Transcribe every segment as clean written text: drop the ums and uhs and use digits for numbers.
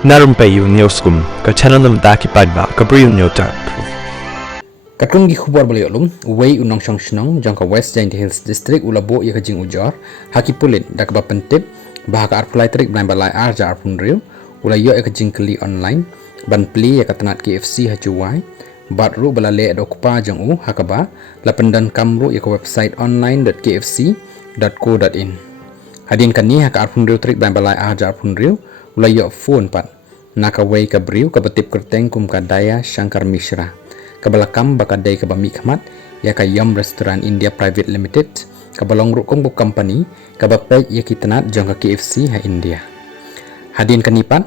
Na Rympei U Hynñiewtrep ka channel nabynta ki paidbah ka Bri U Hynñiewtrep. Katung gi khubor bali olum uwei unong shong shnong jong ka West Giant Hills District ulabo ia ka jing ujor haki pulit dak ba pentip bah ka arpulai trik blind balai arja arpun riu ulai yo ia ka jing keli online ban plie ia ka tnat KFC ha Jowai bat ru bala le dokpa jong u hakaba lapendan kamru ia ka website online.kfc.co.in hadin kani ha ka arpun riu trik blind balai arja arpun riu ulai yo phone pat naka wei ka briu ka batip kyrteng kum ka daya shankar mishra kabalakam bakadai ka bami khmat ya ka yum restaurant India Private Limited kabalong ru kong bu company ka bapek ya tnat jong ka KFC ha India hadin kanipat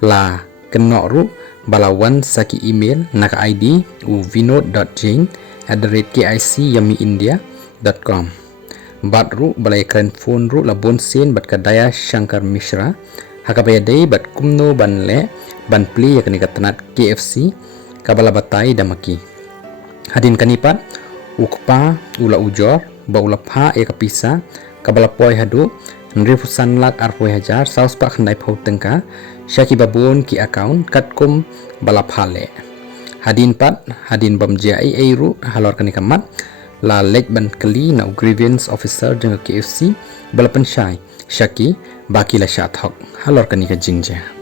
la kenok ru balawan saki email naka ID vinod.jain@kicyummyindia.com bat ru balai kren phone ru la bon sen bat ka daya shankar mishra hakabaya bat kumno ban le ban pli ya ka tnat KFC kabala batai damaki hadin kanipat ukpa ula ujor ba ula pha e kapisa kabala poi haduh nrifusan lak arpoi hajar saus pa khandai phau tyngka shaki babun ki account katkum bala phale hadin pat hadin bamjia ai ru halor kanikamat la lek ban kali na grievance officer jeng KFC bala penshai shaki baki la Shah thok halor kanika jingja